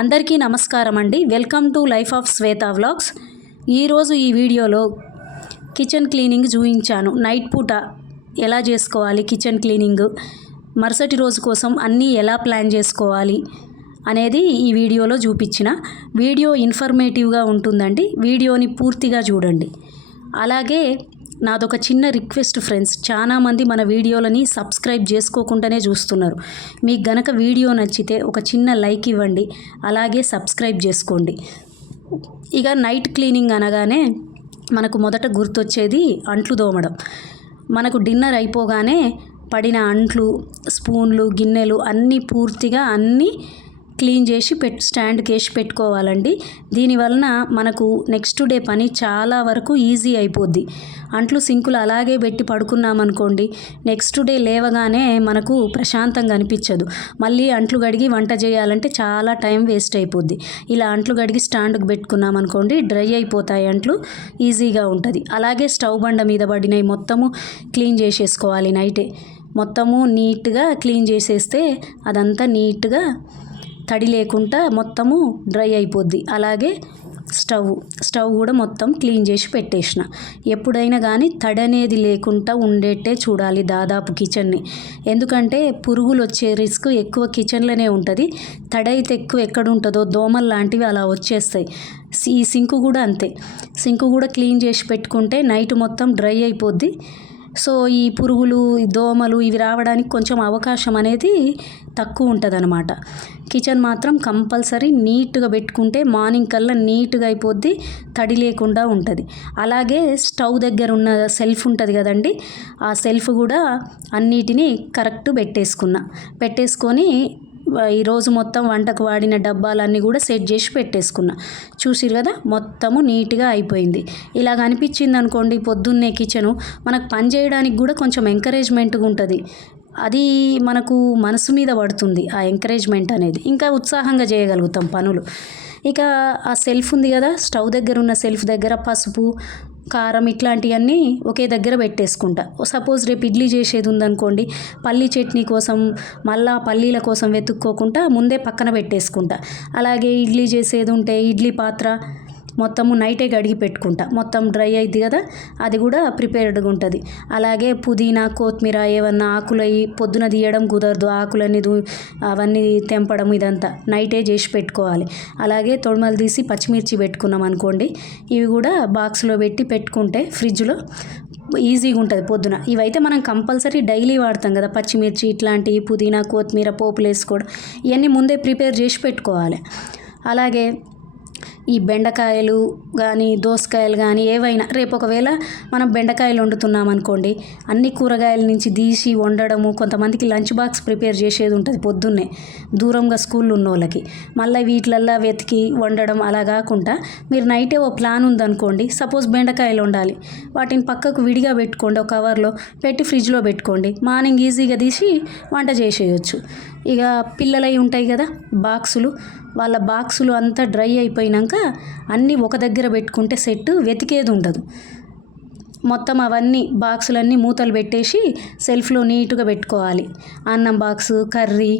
అందరికీ నమస్కారం అండి. Welcome to life of Shweta vlogs. ఈరోజు ఈ వీడియోలో కిచెన్ క్లీనింగ్ చూపించాను. నైట్ పూట ఎలా చేసుకోవాలి కిచెన్ క్లీనింగ్, మరుసటి రోజు కోసం అన్నీ ఎలా ప్లాన్ చేసుకోవాలి అనేది ఈ వీడియోలో చూపించిన. వీడియో ఇన్ఫర్మేటివ్గా ఉంటుందండి. వీడియోని పూర్తిగా చూడండి. అలాగే నాదొక చిన్న రిక్వెస్ట్ ఫ్రెండ్స్, చాలామంది మన వీడియోలని సబ్స్క్రైబ్ చేసుకోకుండానే చూస్తున్నారు. మీకు గనక వీడియో నచ్చితే ఒక చిన్న లైక్ ఇవ్వండి, అలాగే సబ్స్క్రైబ్ చేసుకోండి. ఇక నైట్ క్లీనింగ్ అనగానే మనకు మొదట గుర్తొచ్చేది అంట్లు తోమడం. మనకు డిన్నర్ అయిపోగానే పడిన అంట్లు, స్పూన్లు, గిన్నెలు అన్నీ పూర్తిగా క్లీన్ చేసి స్టాండ్కి వేసి పెట్టుకోవాలండి. దీనివలన మనకు నెక్స్ట్ డే పని చాలా వరకు ఈజీ అయిపోద్ది. అంట్లు సింకులు అలాగే పెట్టి పడుకున్నామనుకోండి, నెక్స్ట్ డే లేవగానే మనకు ప్రశాంతంగా అనిపించదు. మళ్ళీ అంట్లు కడిగి వంట చేయాలంటే చాలా టైం వేస్ట్ అయిపోద్ది. ఇలా అంట్లు కడిగి స్టాండ్కి పెట్టుకున్నామనుకోండి, డ్రై అయిపోతాయి అంట్లు, ఈజీగా ఉంటుంది. అలాగే స్టవ్ బండ మీద పడినవి మొత్తము క్లీన్ చేసేసుకోవాలి. నైటే మొత్తము నీట్గా క్లీన్ చేసేస్తే అదంతా నీట్గా తడి లేకుండా మొత్తము డ్రై అయిపోద్ది. అలాగే స్టవ్ కూడా మొత్తం క్లీన్ చేసి పెట్టేసిన. ఎప్పుడైనా కానీ తడి అనేది లేకుండా ఉండేట్టే చూడాలి దాదాపు కిచెన్ని. ఎందుకంటే పురుగులు వచ్చే రిస్క్ ఎక్కువ కిచెన్లోనే ఉంటుంది. తడి అయితే ఎక్కువ ఎక్కడ ఉంటుందో దోమలు లాంటివి అలా వచ్చేస్తాయి. ఈ సింకు కూడా అంతే. సింకు కూడా క్లీన్ చేసి పెట్టుకుంటే నైట్ మొత్తం డ్రై అయిపోద్ది. సో ఈ పురుగులు, ఈ దోమలు ఇవి రావడానికి కొంచెం అవకాశం అనేది తక్కువ ఉంటుంది అన్నమాట. కిచెన్ మాత్రం కంపల్సరీ నీట్గా పెట్టుకుంటే మార్నింగ్ కల్లా నీట్గా అయిపోద్ది, తడి లేకుండా ఉంటుంది. అలాగే స్టవ్ దగ్గర ఉన్న సెల్ఫ్ ఉంటుంది కదండి, ఆ సెల్ఫ్ కూడా అన్నిటినీ కరెక్ట్ పెట్టేసుకొని ఈరోజు మొత్తం వంటకు వాడిన డబ్బాలన్నీ కూడా సెట్ చేసి పెట్టేసుకున్నా. చూసిరు కదా, మొత్తము నీట్గా అయిపోయింది. ఇలాగ అనిపించింది అనుకోండి పొద్దున్నే కిచెను, మనకు పని చేయడానికి కూడా కొంచెం ఎంకరేజ్మెంట్గా ఉంటుంది. అది మనకు మనసు మీద పడుతుంది ఆ ఎంకరేజ్మెంట్ అనేది. ఇంకా ఉత్సాహంగా చేయగలుగుతాం పనులు. ఇక ఆ సెల్ఫ్ ఉంది కదా, స్టవ్ దగ్గర ఉన్న సెల్ఫ్ దగ్గర పసుపు, కారం ఇట్లాంటివన్నీ ఒకే దగ్గర పెట్టేసుకుంటా. సపోజ్ రేపు ఇడ్లీ చేసేది ఉందనుకోండి, పల్లీ చట్నీ కోసం మళ్ళా పల్లీల కోసం వెతుక్కోకుండా ముందే పక్కన పెట్టేసుకుంటా. అలాగే ఇడ్లీ చేసేది ఉంటే ఇడ్లీ పాత్ర మొత్తము నైటే కడిగి పెట్టుకుంటా. మొత్తం డ్రై అయింది కదా, అది కూడా ప్రిపేర్డ్గా ఉంటుంది. అలాగే పుదీనా, కొత్తిమీర ఏమన్నా ఆకులు పొద్దున తీయడం కుదరదు, ఆకులన్నీ అవన్నీ తెంపడం ఇదంతా నైటే చేసి పెట్టుకోవాలి. అలాగే తొడమలు తీసి పచ్చిమిర్చి పెట్టుకున్నాం అనుకోండి, ఇవి కూడా బాక్స్లో పెట్టుకుంటే ఫ్రిడ్జ్లో ఈజీగా ఉంటుంది పొద్దున. ఇవైతే మనం కంపల్సరీ డైలీ వాడతాం కదా, పచ్చిమిర్చి ఇట్లాంటివి, పుదీనా, కొత్తిమీర, పోపులు వేసుకోవడం, ఇవన్నీ ముందే ప్రిపేర్ చేసి పెట్టుకోవాలి. అలాగే ఈ బెండకాయలు కానీ, దోసకాయలు కానీ ఏవైనా రేపు ఒకవేళ మనం బెండకాయలు వండుతున్నాం అనుకోండి, అన్ని కూరగాయల నుంచి తీసి వండడము. కొంతమందికి లంచ్ బాక్స్ ప్రిపేర్ చేసేది ఉంటుంది పొద్దున్నే, దూరంగా స్కూళ్ళు ఉన్న వాళ్ళకి. మళ్ళీ వీటిలల్లో వెతికి వండడం అలా కాకుండా మీరు నైటే ఓ ప్లాన్ ఉందనుకోండి, సపోజ్ బెండకాయలు వండాలి, వాటిని పక్కకు విడిగా పెట్టుకోండి, ఒక కవర్లో పెట్టి ఫ్రిడ్జ్లో పెట్టుకోండి. మార్నింగ్ ఈజీగా తీసి వంట చేసేయచ్చు. ఇక పిల్లలవి ఉంటాయి కదా బాక్సులు, వాళ్ళ బాక్సులు అంతా డ్రై అయిపోయినాక అన్నీ ఒక దగ్గర పెట్టుకుంటే సెట్, వెతికేది ఉండదు. మొత్తం అవన్నీ బాక్సులన్నీ మూతలు పెట్టేసి సెల్ఫ్లో నీట్గా పెట్టుకోవాలి. అన్నం బాక్సు, కర్రీ,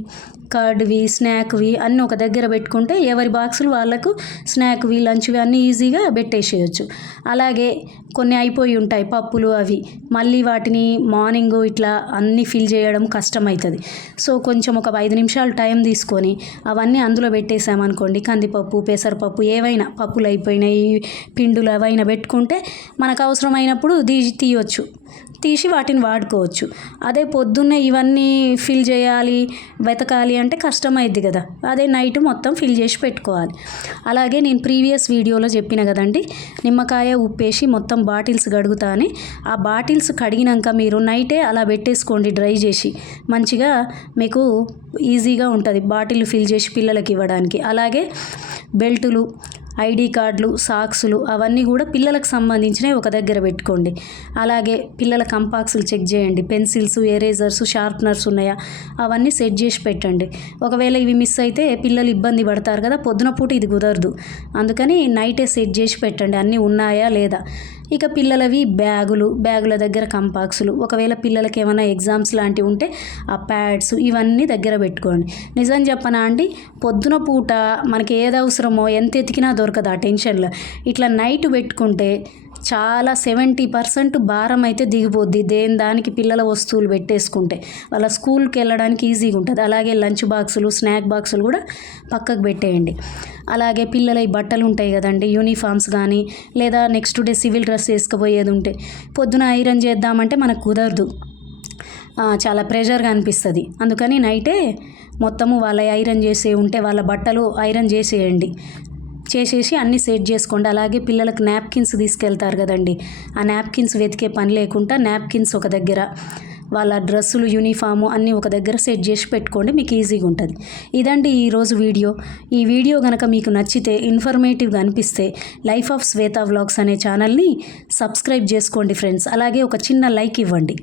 కర్డ్వి, స్నాక్వి అన్నీ ఒక దగ్గర పెట్టుకుంటే ఎవరి బాక్సులు వాళ్ళకు స్నాక్వి, లంచ్వి అన్నీ ఈజీగా పెట్టేసేయచ్చు. అలాగే కొన్ని అయిపోయి ఉంటాయి పప్పులు, అవి మళ్ళీ వాటిని మార్నింగ్ ఇట్లా అన్నీ ఫిల్ చేయడం కష్టమవుతుంది. సో కొంచెం ఒక 5 నిమిషాలు టైం తీసుకొని అవన్నీ అందులో పెట్టేసామనుకోండి, కందిపప్పు, పెసరపప్పు ఏవైనా పప్పులు అయిపోయినాయి, పిండులు అవైనా పెట్టుకుంటే మనకు అవసరమైనప్పుడు తీసి వాటిని వాడుకోవచ్చు. అదే పొద్దున్నే ఇవన్నీ ఫిల్ చేయాలి, వెతకాలి అంటే కష్టమైద్ది కదా, అదే నైట్ మొత్తం ఫిల్ చేసి పెట్టుకోవాలి. అలాగే నేను ప్రీవియస్ వీడియోలో చెప్పిన కదండి, నిమ్మకాయ ఉప్పేసి మొత్తం బాటిల్స్ కడుగుతా అని. ఆ బాటిల్స్ కడిగినాక మీరు నైటే అలా పెట్టేసుకోండి, డ్రై చేసి మంచిగా మీకు ఈజీగా ఉంటుంది బాటిల్ ఫిల్ చేసి పిల్లలకి ఇవ్వడానికి. అలాగే బెల్టులు, ఐడి కార్డులు, సాక్సులు అవన్నీ కూడా పిల్లలకు సంబంధించినవి ఒక దగ్గర పెట్టుకోండి. అలాగే పిల్లల కంపాక్సులు చెక్ చేయండి, పెన్సిల్స్, ఎరేజర్స్, షార్ప్నర్స్ ఉన్నాయా అవన్నీ సెట్ చేసి పెట్టండి. ఒకవేళ ఇవి మిస్ అయితే పిల్లలు ఇబ్బంది పడతారు కదా, పొద్దున పూట ఇది కుదరదు. అందుకని నైటే సెట్ చేసి పెట్టండి అన్నీ ఉన్నాయా లేదా. ఇక పిల్లలవి బ్యాగుల దగ్గర కంపాక్సులు, ఒకవేళ పిల్లలకి ఏమైనా ఎగ్జామ్స్ లాంటివి ఉంటే ఆ ప్యాడ్స్ ఇవన్నీ దగ్గర పెట్టుకోండి. నిజం చెప్పనా అండి, పొద్దున పూట మనకి ఏది అవసరమో ఎంత ఎతికినా దొరకదు ఆ టెన్షన్లో. ఇట్లా నైట్ పెట్టుకుంటే చాలా 70% భారం అయితే దిగిపోద్ది. దానికి పిల్లల వస్తువులు పెట్టేసుకుంటే వాళ్ళ స్కూల్కి వెళ్ళడానికి ఈజీగా ఉంటుంది. అలాగే లంచ్ బాక్సులు, స్నాక్ బాక్సులు కూడా పక్కకు పెట్టేయండి. అలాగే పిల్లల ఈ బట్టలు ఉంటాయి కదండి, యూనిఫామ్స్ కానీ లేదా నెక్స్ట్ డే సివిల్ డ్రెస్ వేసుకుపోయేది ఉంటే పొద్దున ఐరన్ చేద్దామంటే మనకు కుదరదు, చాలా ప్రెషర్గా అనిపిస్తుంది. అందుకని నైటే మొత్తము వాళ్ళ ఐరన్ చేసే ఉంటే వాళ్ళ బట్టలు ఐరన్ చేసేసి అన్నీ సెట్ చేసుకోండి. అలాగే పిల్లలకు నాప్కిన్స్ తీసుకెళ్తారు కదండి, ఆ నాప్కిన్స్ వెతికే పని లేకుండా నాప్కిన్స్ ఒక దగ్గర, వాళ్ళ డ్రెస్సులు, యూనిఫాము అన్నీ ఒక దగ్గర సెట్ చేసి పెట్టుకోండి, మీకు ఈజీగా ఉంటుంది. ఇదండి ఈరోజు వీడియో. ఈ వీడియో కనుక మీకు నచ్చితే, ఇన్ఫర్మేటివ్గా అనిపిస్తే లైఫ్ ఆఫ్ శ్వేత వ్లాగ్స్ అనే ఛానల్ని సబ్స్క్రైబ్ చేసుకోండి ఫ్రెండ్స్. అలాగే ఒక చిన్న లైక్ ఇవ్వండి.